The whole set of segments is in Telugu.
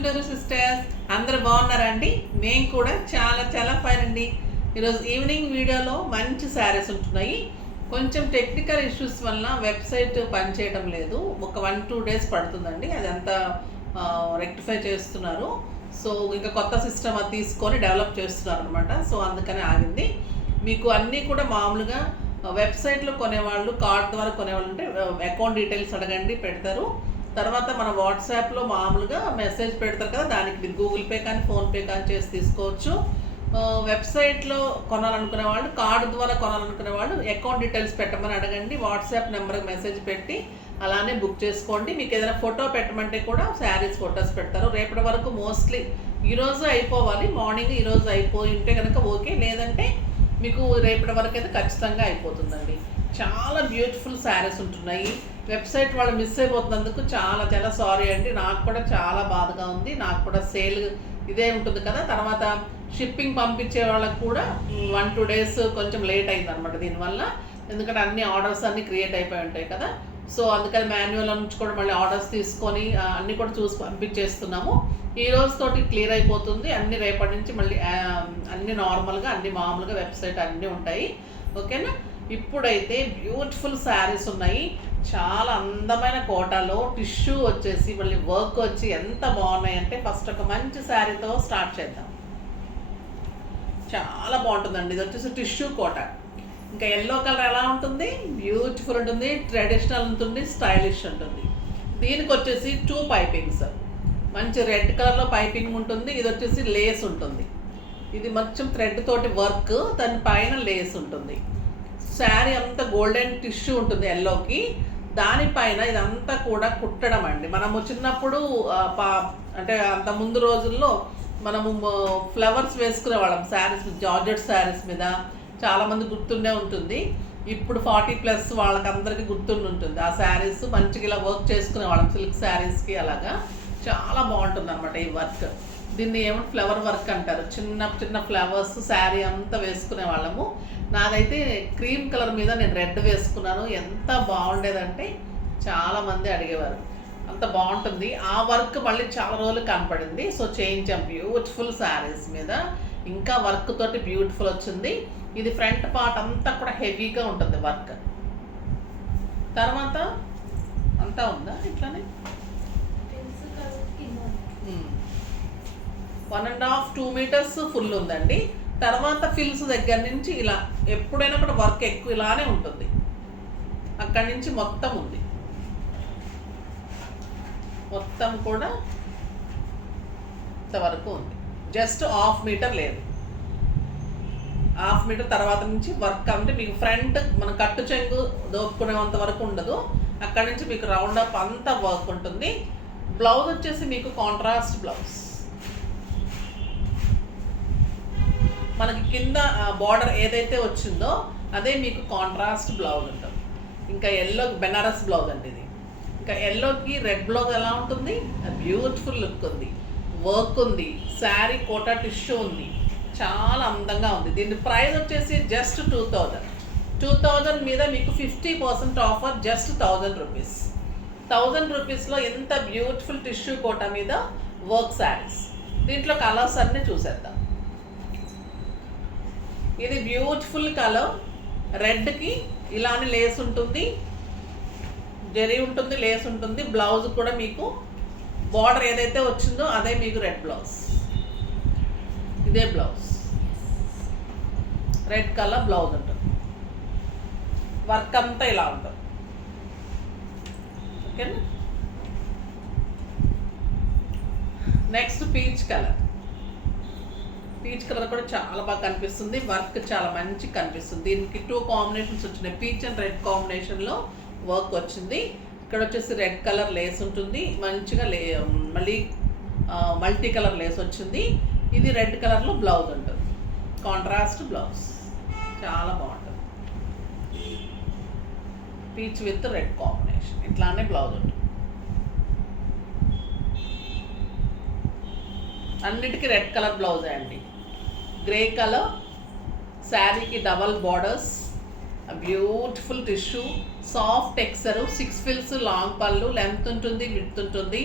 చుండూరు సిస్టర్స్ అందరూ బాగున్నారా అండి? మేము కూడా చాలా చాలా ఫైన్ అండి. ఈరోజు ఈవినింగ్ వీడియోలో మంచి శారీస్ ఉంటున్నాయి. కొంచెం టెక్నికల్ ఇష్యూస్ వల్ల వెబ్సైట్ పనిచేయడం లేదు. ఒక 1-2 డేస్ పడుతుందండి. అదంతా రెక్టిఫై చేస్తున్నారు. సో ఇంకా కొత్త సిస్టమ్ అది తీసుకొని డెవలప్ చేస్తున్నారు అనమాట. సో అందుకనే ఆగింది. మీకు అన్నీ కూడా మామూలుగా వెబ్సైట్లో కొనేవాళ్ళు, కార్డ్ ద్వారా కొనేవాళ్ళు అంటే అకౌంట్ డీటెయిల్స్ అడగండి, పెడతారు. తర్వాత మన వాట్సాప్లో మామూలుగా మెసేజ్ పెడతారు కదా, దానికి మీరు గూగుల్ పే కానీ ఫోన్పే కానీ చేసి తీసుకోవచ్చు. వెబ్సైట్లో కొనాలనుకునే వాళ్ళు, కార్డు ద్వారా కొనాలనుకునే వాళ్ళు అకౌంట్ డీటెయిల్స్ పెట్టమని అడగండి. వాట్సాప్ నెంబర్కి మెసేజ్ పెట్టి అలానే బుక్ చేసుకోండి. మీకు ఏదైనా ఫోటో పెట్టమంటే కూడా శారీస్ ఫొటోస్ పెడతారు. రేపటి వరకు మోస్ట్లీ ఈరోజు అయిపోవాలి. మార్నింగ్ ఈరోజు అయిపోయి ఉంటే కనుక ఓకే, లేదంటే మీకు రేపటి వరకు అయితే ఖచ్చితంగా అయిపోతుందండి. చాలా బ్యూటిఫుల్ శారీస్ ఉంటున్నాయి. వెబ్సైట్ వాళ్ళు మిస్ అయిపోతున్నందుకు చాలా చాలా సారీ అండి. నాకు కూడా చాలా బాధగా ఉంది. నాకు కూడా సేల్ ఇదే ఉంటుంది కదా. తర్వాత షిప్పింగ్ పంపించే వాళ్ళకు కూడా 1-2 డేస్ కొంచెం లేట్ అయింది అనమాట దీనివల్ల. ఎందుకంటే అన్ని ఆర్డర్స్ అన్నీ క్రియేట్ అయిపోయి ఉంటాయి కదా. సో అందుకని మాన్యువల్ నుంచి కూడా మళ్ళీ ఆర్డర్స్ తీసుకొని అన్నీ కూడా చూసి పంపించేస్తున్నాము. ఈ రోజుతోటి క్లియర్ అయిపోతుంది. అన్ని రేపటి నుంచి మళ్ళీ అన్ని నార్మల్గా అన్ని మామూలుగా వెబ్సైట్ అన్నీ ఉంటాయి. ఓకేనా? ఇప్పుడైతే బ్యూటిఫుల్ శారీస్ ఉన్నాయి. చాలా అందమైన కోటాలో టిష్యూ వచ్చేసి మళ్ళీ వర్క్ వచ్చి ఎంత బాగున్నాయి అంటే, ఫస్ట్ ఒక మంచి శారీతో స్టార్ట్ చేద్దాం. చాలా బాగుంటుందండి. ఇది వచ్చేసి టిష్యూ కోట. ఇంకా ఎల్లో కలర్ ఎలా ఉంటుంది, బ్యూటిఫుల్ ఉంటుంది, ట్రెడిషనల్ ఉంటుంది, స్టైలిష్ ఉంటుంది. దీనికి వచ్చేసి 2 పైపింగ్స్, మంచి రెడ్ కలర్లో పైపింగ్ ఉంటుంది. ఇది వచ్చేసి లేస్ ఉంటుంది. ఇది మొత్తం థ్రెడ్ తోటి వర్క్, దాని పైన లేస్ ఉంటుంది. శారీ అంతా గోల్డెన్ టిష్యూ ఉంటుంది ఎల్లోకి. దానిపైన ఇదంతా కూడా కుట్టడం అండి. మనము చిన్నప్పుడు అంటే అంత ముందు రోజుల్లో మనము ఫ్లవర్స్ వేసుకునే వాళ్ళం శారీస్, జార్జెట్ శారీస్ మీద. చాలామంది గుర్తుండే ఉంటుంది. ఇప్పుడు 40+ వాళ్ళకందరికీ గుర్తుండి ఉంటుంది. ఆ శారీస్ మంచిగా ఇలా వర్క్ చేసుకునే వాళ్ళం, సిల్క్ శారీస్కి అలాగా. చాలా బాగుంటుంది అనమాట ఈ వర్క్. దీన్ని ఏమో ఫ్లవర్ వర్క్ అంటారు. చిన్న చిన్న ఫ్లవర్స్ శారీ అంతా వేసుకునే వాళ్ళము. నాదైతే క్రీమ్ కలర్ మీద నేను రెడ్ వేసుకున్నాను. ఎంత బాగుండేదంటే చాలామంది అడిగేవారు. అంత బాగుంటుంది. ఆ వర్క్ మళ్ళీ చాలా రోజులు కనపడింది. సో చేయించాం బ్యూటిఫుల్ శారీస్ మీద. ఇంకా వర్క్ తోటి బ్యూటిఫుల్ వచ్చింది. ఇది ఫ్రంట్ పార్ట్ అంతా కూడా హెవీగా ఉంటుంది వర్క్. తర్వాత అంతా ఉందా ఇట్లానే 1.5-2 మీటర్స్ ఫుల్ ఉందండి. తర్వాత ఫిల్స్ దగ్గర నుంచి ఇలా ఎప్పుడైనా కూడా వర్క్ ఎక్కువ ఇలానే ఉంటుంది. అక్కడి నుంచి మొత్తం ఉంది, మొత్తం కూడా ఇంతవరకు ఉంది. జస్ట్ 1/2 మీటర్ లేదు. 1/2 మీటర్ తర్వాత నుంచి వర్క్ అంటే మీకు ఫ్రంట్ మన కట్టు చెంగు దోపుకునేంత వరకు ఉండదు. అక్కడి నుంచి మీకు రౌండ్ అప్ అంతా వర్క్ ఉంటుంది. బ్లౌజ్ వచ్చేసి మీకు కాంట్రాస్ట్ బ్లౌజ్. మనకి కింద బార్డర్ ఏదైతే వచ్చిందో అదే మీకు కాంట్రాస్ట్ బ్లౌజ్ ఉంటుంది. ఇంకా ఎల్లో బెనారస్ బ్లౌజ్ అండి ఇది. ఇంకా ఎల్లోకి రెడ్ బ్లౌజ్ ఎలా ఉంటుంది, బ్యూటిఫుల్ లుక్ ఉంది, వర్క్ ఉంది, శారీ కోటా టిష్యూ ఉంది, చాలా అందంగా ఉంది. దీని ప్రైస్ వచ్చేసి జస్ట్ 2000 మీద మీకు 50% ఆఫర్, జస్ట్ 1000 రూపీస్. 1000 రూపీస్లో ఎంత బ్యూటిఫుల్ టిష్యూ కోటా మీద వర్క్ శారీస్. దీంట్లో కలర్స్ అన్నీ చూసేద్దాం. ఇది బ్యూటిఫుల్ కలర్. రెడ్కి ఇలానే లేస్ ఉంటుంది, జరీ ఉంటుంది, లేస్ ఉంటుంది. బ్లౌజ్ కూడా మీకు బార్డర్ ఏదైతే వచ్చిందో అదే మీకు రెడ్ బ్లౌజ్. ఇదే బ్లౌజ్, రెడ్ కలర్ బ్లౌజ్ ఉంటుంది. వర్క్ అంతా ఇలా ఉంటుంది. ఓకేనా? Next peach colour. Peach colour కూడా చాలా బాగా కనిపిస్తుంది. వర్క్ చాలా మంచి కనిపిస్తుంది. దీనికి 2 కాంబినేషన్స్ వచ్చినాయి. పీచ్ అండ్ రెడ్ కాంబినేషన్లో వర్క్ వచ్చింది. ఇక్కడ వచ్చేసి రెడ్ కలర్ లేస్ ఉంటుంది, మంచిగా మళ్ళీ మల్టీ కలర్ లేస్ వచ్చింది. ఇది రెడ్ కలర్లో బ్లౌజ్ ఉంటుంది, కాంట్రాస్ట్ బ్లౌజ్. చాలా బాగుంటుంది. పీచ్ విత్ రెడ్ కాంబినేషన్, ఇట్లానే బ్లౌజ్ ఉంటుంది. అన్నిటికీ రెడ్ కలర్ బ్లౌజే అండి. గ్రే కలర్ శారీకి double borders, beautiful tissue, soft texture, 6 ఫిల్స్, లాంగ్ పళ్ళు, లెంత్ ఉంటుంది, విడ్త్ ఉంటుంది.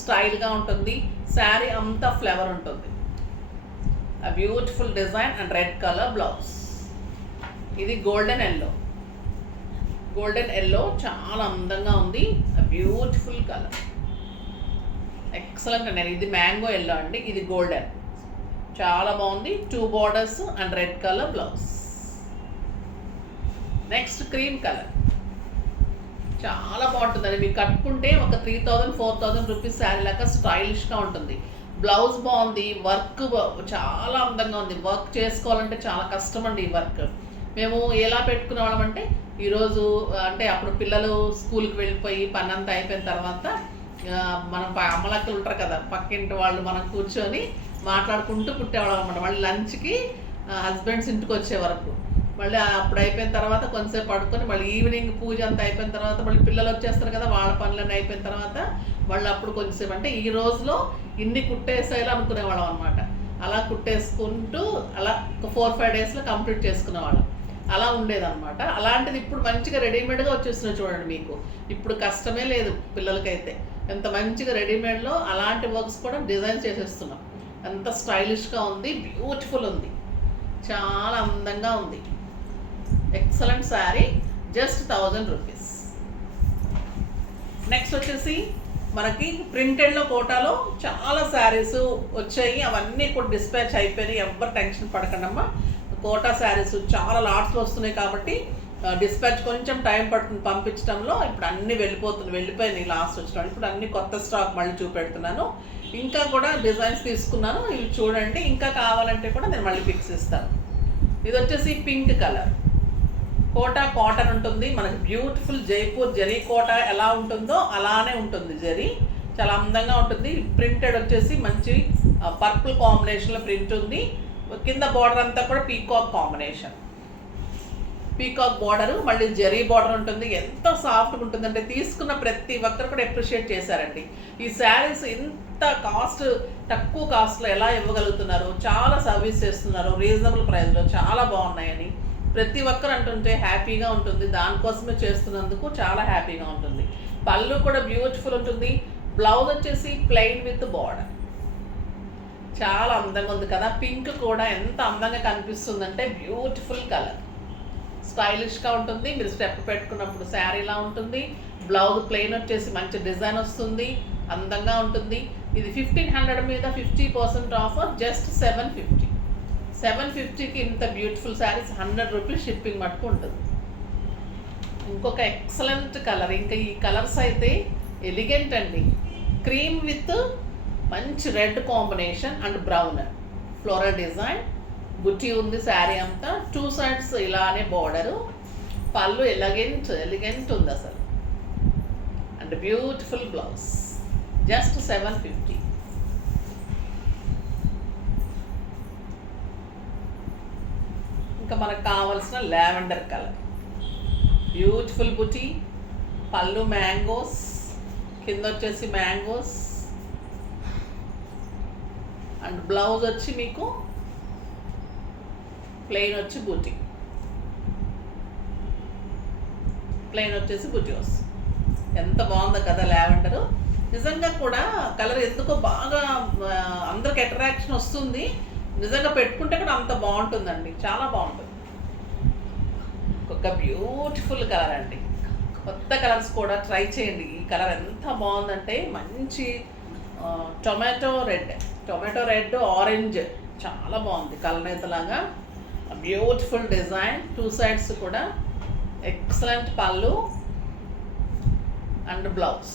స్టైల్గా ఉంటుంది. శారీ అంతా ఫ్లేవర్ ఉంటుంది. ఆ beautiful design and red colour blouse. ఇది గోల్డెన్ ఎల్లో చాలా అందంగా ఉంది. బ్యూటిఫుల్ కలర్, ఎక్సలెంట్ అండి. ఇది మ్యాంగో ఎల్లో అండి, ఇది గోల్డెన్, చాలా బాగుంది. 2 borders and red colour blouse. Next cream colour, చాలా బాగుంటుందండి. మీకు కట్టుకుంటే ఒక 3000-4000 రూపీస్ శారీ లాగా స్టైలిష్గా ఉంటుంది. బ్లౌజ్ బాగుంది, వర్క్ చాలా అందంగా ఉంది. వర్క్ చేసుకోవాలంటే చాలా కష్టం అండి ఈ వర్క్. మేము ఎలా పెట్టుకునే వాళ్ళం అంటే, ఈరోజు అంటే అప్పుడు పిల్లలు స్కూల్కి వెళ్ళిపోయి పని అంతా అయిపోయిన తర్వాత మనం అమ్మలక్కలు ఉంటారు కదా, పక్కింటి వాళ్ళు, మనం కూర్చొని మాట్లాడుకుంటూ కుట్టేవాళ్ళం అనమాట. మళ్ళీ లంచ్కి హస్బెండ్స్ ఇంటికి వచ్చే వరకు, మళ్ళీ అప్పుడు అయిపోయిన తర్వాత కొంతసేపు పడుకొని మళ్ళీ ఈవినింగ్ పూజ అంతా అయిపోయిన తర్వాత మళ్ళీ పిల్లలు వచ్చేస్తారు కదా, వాళ్ళ పనులన్నీ అయిపోయిన తర్వాత మళ్ళీ అప్పుడు కొంచెంసేపు అంటే ఈ రోజులో ఇన్ని కుట్టేసేలా అనుకునేవాళ్ళం అనమాట. అలా కుట్టేసుకుంటూ అలా 4-5 డేస్లో కంప్లీట్ చేసుకునేవాళ్ళం. అలా ఉండేదన్నమాట. అలాంటిది ఇప్పుడు మంచిగా రెడీమేడ్గా వచ్చేస్తున్నాయి చూడండి. మీకు ఇప్పుడు కష్టమే లేదు. పిల్లలకైతే ఎంత మంచిగా రెడీమేడ్లో అలాంటి వర్క్స్ కూడా డిజైన్ చేసేస్తున్నాం. ఎంత స్టైలిష్గా ఉంది, బ్యూటిఫుల్ ఉంది, చాలా అందంగా ఉంది. Excellent sari, just 1000 rupees. Next వచ్చేసి మనకి ప్రింటెడ్లో కోటాలో చాలా శారీస్ వచ్చాయి. అవన్నీ కూడా డిస్పాచ్ అయిపోయినాయి. ఎవ్వరు టెన్షన్ పడకండమ్మా. కోటా శారీస్ చాలా లాట్స్లో వస్తున్నాయి కాబట్టి డిస్పాచ్ కొంచెం టైం పడుతుంది పంపించడంలో. ఇప్పుడు అన్నీ వెళ్ళిపోయినాయి లాస్ట్ వచ్చిన. ఇప్పుడు అన్ని కొత్త స్టాక్ మళ్ళీ చూపెడుతున్నాను. ఇంకా కూడా డిజైన్స్ తీసుకున్నాను, ఇవి చూడండి. ఇంకా కావాలంటే కూడా నేను మళ్ళీ పిక్స్ ఇస్తాను. ఇది వచ్చేసి పింక్ కలర్, కోటా కాటన్ ఉంటుంది మనకి. బ్యూటిఫుల్ జైపూర్ జరీ కోటా ఎలా ఉంటుందో అలానే ఉంటుంది. జరీ చాలా అందంగా ఉంటుంది. ప్రింటెడ్ వచ్చేసి మంచి పర్పుల్ కాంబినేషన్లో ప్రింట్ ఉంది. కింద బార్డర్ అంతా కూడా పీకాక్ కాంబినేషన్, పీకాక్ బార్డర్, మళ్ళీ జరీ బార్డర్ ఉంటుంది. ఎంత సాఫ్ట్గా ఉంటుందంటే తీసుకున్న ప్రతి ఒక్కరు కూడా అప్రిషియేట్ చేశారండి. ఈ శారీస్ ఇంత తక్కువ కాస్ట్లో ఎలా ఇవ్వగలుగుతున్నారు, చాలా సర్వీస్ చేస్తున్నారు, రీజనబుల్ ప్రైస్లో చాలా బాగున్నాయని ప్రతి ఒక్కరు అంటుంటే హ్యాపీగా ఉంటుంది. దానికోసమే చేస్తున్నందుకు చాలా హ్యాపీగా ఉంటుంది. పళ్ళు కూడా బ్యూటిఫుల్ ఉంటుంది. బ్లౌజ్ వచ్చేసి ప్లెయిన్ విత్ బార్డర్, చాలా అందంగా ఉంది కదా. పింక్ కూడా ఎంత అందంగా కనిపిస్తుందంటే బ్యూటిఫుల్ కలర్, స్టైలిష్గా ఉంటుంది. మీరు స్టెప్ పెట్టుకున్నప్పుడు శారీ ఇలా ఉంటుంది. బ్లౌజ్ ప్లెయిన్ వచ్చేసి మంచి డిజైన్ వస్తుంది, అందంగా ఉంటుంది. ఇది 1500 మీద 50% ఆఫర్, జస్ట్ 750. 750కి ఇంత బ్యూటిఫుల్ శారీస్ 100 రూపీస్ షిప్పింగ్ మటుకు ఉంటుంది. ఇంకొక ఎక్సలెంట్ కలర్, ఇంకా ఈ కలర్స్ అయితే ఎలిగెంట్ అండి. క్రీమ్ విత్ మంచి red combination and brown floral design, బుట్టి ఉంది శారీ అంతా. 2 సైడ్స్ ఇలానే బార్డరు, పళ్ళు ఎలిగెంట్ ఉంది అసలు. And beautiful blouse, just 750. ఇంకా మనకు కావాల్సిన లావెండర్ కలర్, బ్యూటిఫుల్ బుట్టి, పళ్ళు మ్యాంగోస్, కింద వచ్చేసి మ్యాంగోస్ అండ్ బ్లౌజ్ వచ్చి మీకు ప్లెయిన్ వచ్చి బూటీ, ప్లెయిన్ వచ్చేసి బూటీ వస్తుంది. ఎంత బాగుందో కదా లావెండరు. నిజంగా కూడా కలర్ ఎందుకో బాగా అందరికి అట్రాక్షన్ వస్తుంది. నిజంగా పెట్టుకుంటే కూడా అంత బాగుంటుందండి, చాలా బాగుంటుంది. ఒక బ్యూటిఫుల్ కలర్ అండి. కొత్త కలర్స్ కూడా ట్రై చేయండి. ఈ కలర్ ఎంత బాగుందంటే మంచి టొమాటో రెడ్ ఆరెంజ్, చాలా బాగుంది. కలనేతలాగా బ్యూటిఫుల్ డిజైన్. 2 సైడ్స్ కూడా ఎక్సలెంట్ పళ్ళు అండ్ బ్లౌజ్,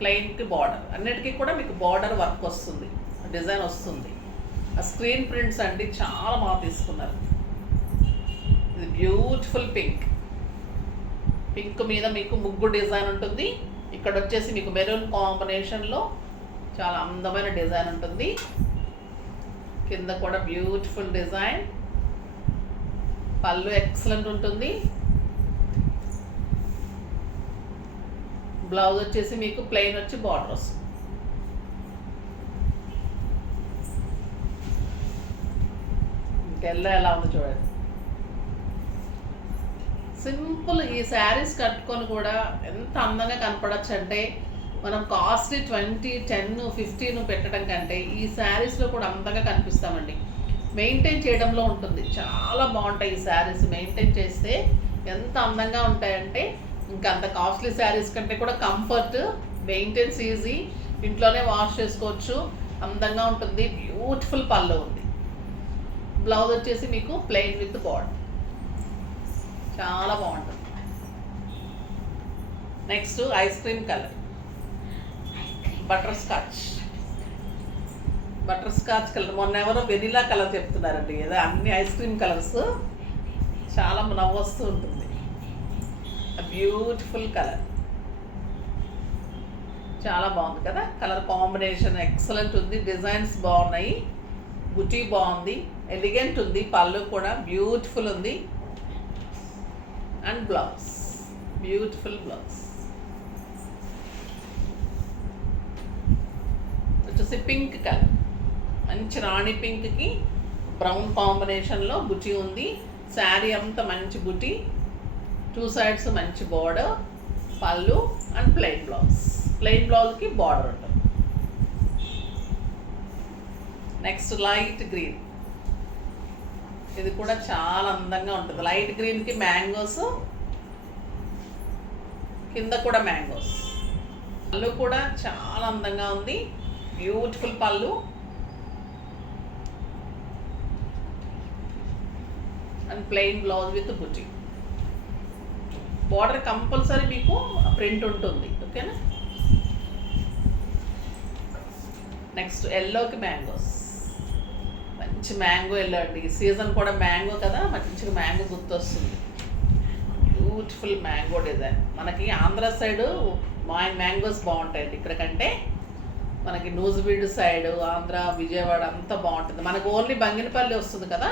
ప్లెయిన్కి బార్డర్, అన్నిటికీ కూడా మీకు బార్డర్ వర్క్ వస్తుంది, డిజైన్ వస్తుంది. ఆ స్క్రీన్ ప్రింట్స్ అండి చాలా బాగా తీసుకున్నారు. ఇది బ్యూటిఫుల్ పింక్ మీద మీకు ముగ్గు డిజైన్ ఉంటుంది. ఇక్కడ వచ్చేసి మీకు మెరూన్ కాంబినేషన్లో చాలా అందమైన డిజైన్ ఉంటుంది. కింద కూడా బ్యూటిఫుల్ డిజైన్, పళ్ళు ఎక్సలెంట్ ఉంటుంది. బ్లౌజ్ వచ్చేసి మీకు ప్లెయిన్ వచ్చి బార్డర్ వస్తుంది. ఇంకెల్లా ఎలా ఉంది చూడండి. సింపుల్ ఈ శారీస్ కట్టుకొని కూడా ఎంత అందంగా కనపడచ్చు అంటే మనం కాస్ట్లీ 20, 10, 15 పెట్టడం కంటే ఈ శారీస్లో కూడా అందంగా కనిపిస్తామండి. మెయింటైన్ చేయడంలో ఉంటుంది. చాలా బాగుంటాయి ఈ శారీస్. మెయింటైన్ చేస్తే ఎంత అందంగా ఉంటాయంటే ఇంకా అంత కాస్ట్లీ శారీస్ కంటే కూడా కంఫర్ట్, మెయింటెన్స్ ఈజీ, ఇంట్లోనే వాష్ చేసుకోవచ్చు, అందంగా ఉంటుంది. బ్యూటిఫుల్ పళ్ళు ఉంది. బ్లౌజ్ వచ్చేసి మీకు ప్లెయిన్ విత్ బార్డర్, చాలా బాగుంటుంది. Next ice cream colour, butter scotch colour. మొన్న ఎవరో వెనిలా కలర్ చెప్తున్నారండి కదా, అన్ని ఐస్ క్రీమ్ కలర్స్. చాలా నవ్వొస్తూ ఉంటుంది. బ్యూటిఫుల్ కలర్, చాలా బాగుంది కదా. కలర్ కాంబినేషన్ ఎక్సలెంట్ ఉంది. డిజైన్స్ బాగున్నాయి, బుటీ బాగుంది, ఎలిగెంట్ ఉంది. పళ్ళు కూడా బ్యూటిఫుల్ ఉంది. అండ్ బ్లౌజ్, బ్యూటిఫుల్ బ్లౌజ్ వచ్చేసి పింక్ కలర్, మంచి రాణి పింక్కి బ్రౌన్ కాంబినేషన్లో బుటీ ఉంది. శారీ అంతా మంచి బుటీ, 2 sides మంచి బార్డర్, పళ్ళు అండ్ ప్లెయిన్ బ్లౌజ్కి బార్డర్ ఉంటుంది. నెక్స్ట్ లైట్ గ్రీన్, ఇది కూడా చాలా అందంగా ఉంటుంది. లైట్ గ్రీన్కి మ్యాంగోస్, కింద కూడా మ్యాంగోస్. పళ్ళు కూడా చాలా అందంగా ఉంది. బ్యూటిఫుల్ పళ్ళు and plain blouse with buti. Border compulsory మీకు ప్రింట్ ఉంటుంది. ఓకేనా. నెక్స్ట్ ఎల్లోకి మ్యాంగోస్, మంచి మ్యాంగో ఎల్లో అండి. ఈ సీజన్ కూడా మ్యాంగో కదా, మంచిగా మ్యాంగో గుర్తొస్తుంది. Beautiful mango design. మనకి ఆంధ్ర సైడు మ్యాంగోస్ బాగుంటాయండి, ఇక్కడ కంటే మనకి నూజివీడు సైడ్, ఆంధ్ర, విజయవాడ అంతా బాగుంటుంది. మనకు ఓన్లీ బంగినపల్లి వస్తుంది కదా,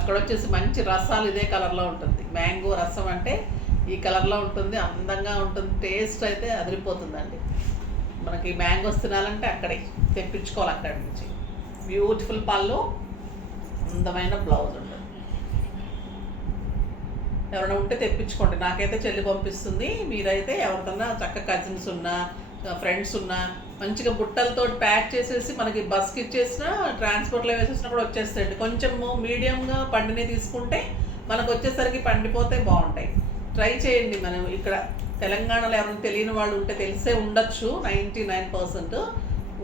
అక్కడ వచ్చేసి మంచి రసాలు ఇదే కలర్లో ఉంటుంది. మ్యాంగో రసం అంటే ఈ కలర్లో ఉంటుంది, అందంగా ఉంటుంది. టేస్ట్ అయితే అదిరిపోతుందండి. మనకి మ్యాంగోస్ తినాలంటే అక్కడే తెప్పించుకోవాలి, అక్కడి నుంచి. బ్యూటిఫుల్ పళ్ళు, అందమైన బ్లౌజ్ ఉంటుంది. ఎవరైనా ఉంటే తెప్పించుకోండి. నాకైతే చెల్లి పంపిస్తుంది. మీరైతే ఎవరికన్నా చక్కగా కజిన్స్ ఉన్నా, ఫ్రెండ్స్ ఉన్నా మంచిగా బుట్టలతో ప్యాక్ చేసేసి మనకి బస్కి ఇచ్చేసినా, ట్రాన్స్పోర్ట్లో వేసేసినా కూడా వచ్చేస్తాయండి. కొంచెం మీడియంగా పండినవి తీసుకుంటే మనకు వచ్చేసరికి పండిపోతే బాగుంటాయి. ట్రై చేయండి. మనం ఇక్కడ తెలంగాణలో ఎవరైనా తెలియని వాళ్ళు ఉంటే తెలిసే ఉండొచ్చు, 99%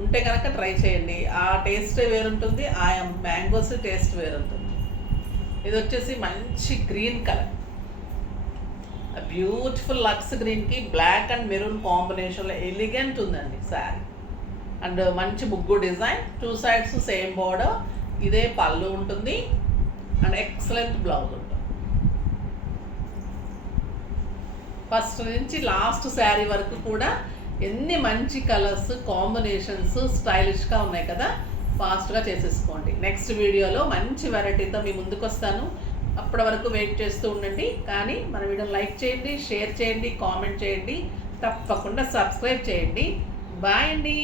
ఉంటే కనుక ట్రై చేయండి. ఆ టేస్టే వేరుంటుంది, ఆ మ్యాంగోస్ టేస్ట్ వేరుంటుంది. ఇది వచ్చేసి మంచి గ్రీన్ కలర్, బ్యూటిఫుల్ లక్స్ గ్రీన్కి బ్లాక్ అండ్ మెరూన్ కాంబినేషన్లో ఎలిగెంట్ ఉందండి శారీ. అండ్ మంచి ముగ్గు డిజైన్, 2 sides సేమ్ బోర్డర్. ఇదే పళ్ళు ఉంటుంది అండ్ ఎక్సలెంట్ బ్లౌజ్ ఉంటుంది. ఫస్ట్ నుంచి లాస్ట్ శారీ వరకు కూడా ఎన్ని మంచి కలర్స్ కాంబినేషన్స్ స్టైలిష్గా ఉన్నాయి కదా. ఫాస్ట్గా చేసేసుకోండి. నెక్స్ట్ వీడియోలో మంచి వెరైటీతో మీ ముందుకు వస్తాను. అప్పటి వరకు వెయిట్ చేస్తూ ఉండండి. కానీ మన వీడియోని లైక్ చేయండి, షేర్ చేయండి, కామెంట్ చేయండి, తప్పకుండా సబ్స్క్రైబ్ చేయండి. బాయ్ అండి.